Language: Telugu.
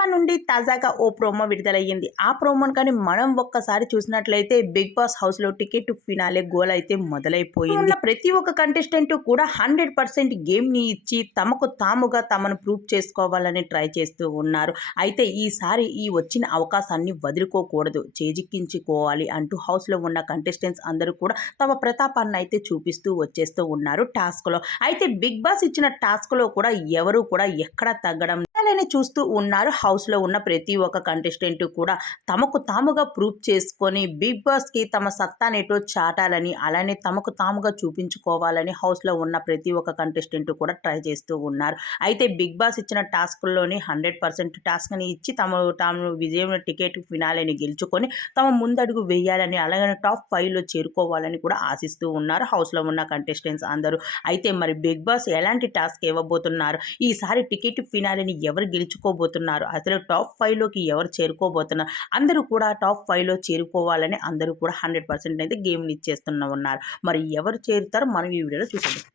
మన నుండి తాజాగా ఓ ప్రోమో విడుదలయ్యింది. ఆ ప్రోమోను కానీ మనం ఒక్కసారి చూసినట్లయితే బిగ్ బాస్ హౌస్‌లో టికెట్ ఫినాలే గోల అయితే మొదలైపోయింది. ప్రతి ఒక్క కంటెస్టెంట్ కూడా 100% గేమ్‌ని ఇచ్చి తమకు తాముగా తమను ప్రూవ్ చేసుకోవాలని ట్రై చేస్తూ ఉన్నారు. అయితే ఈసారి ఈ వచ్చిన అవకాశాన్ని వదులుకోకూడదు, చేజిక్కించుకోవాలి అంటూ హౌస్‌లో ఉన్న కంటెస్టెంట్స్ అందరూ కూడా తమ ప్రతాపాన్ని అయితే చూపిస్తూ వచ్చేస్తూ ఉన్నారు టాస్క్‌లో. అయితే బిగ్ బాస్ ఇచ్చిన టాస్క్‌లో కూడా ఎవరు కూడా ఎక్కడా తగ్గడం లేదని చూస్తూ ఉన్నారు. హౌస్‌లో ఉన్న ప్రతి ఒక్క కంటెస్టెంట్ కూడా తమకు తాముగా ప్రూవ్ చేసుకొని బిగ్ బాస్‌కి తమ సత్తానేటో చాటాలని, అలానే తమకు తాముగా చూపించుకోవాలని హౌస్‌లో ఉన్న ప్రతి ఒక్క కంటెస్టెంట్ కూడా ట్రై చేస్తూ ఉన్నారు. అయితే బిగ్ బాస్ ఇచ్చిన టాస్క్‌ల్లోని 100% టాస్క్‌ని ఇచ్చి తాము విజయం టికెట్ ఫినాలేని గెలుచుకొని తమ ముందడుగు వేయాలని, అలాగే టాప్ 5లో చేరుకోవాలని కూడా ఆశిస్తూ ఉన్నారు హౌస్‌లో ఉన్న కంటెస్టెంట్స్ అందరూ. అయితే మరి బిగ్ బాస్ ఎలాంటి టాస్క్ ఇవ్వబోతున్నారు? ఈసారి టికెట్ ఫినాలేని ఎవరు గెలుచుకోబోతున్నారు? అసలు టాప్ 5లోకి ఎవరు చేరుకోబోతున్నారు? అందరూ కూడా టాప్ 5లో చేరుకోవాలని అందరూ కూడా 100% అయితే గేమ్‌ని ఇచ్చేస్తున్న ఉన్నారు. మరి ఎవరు చేరుతారో మనం ఈ వీడియోలో చూసేద్దాం.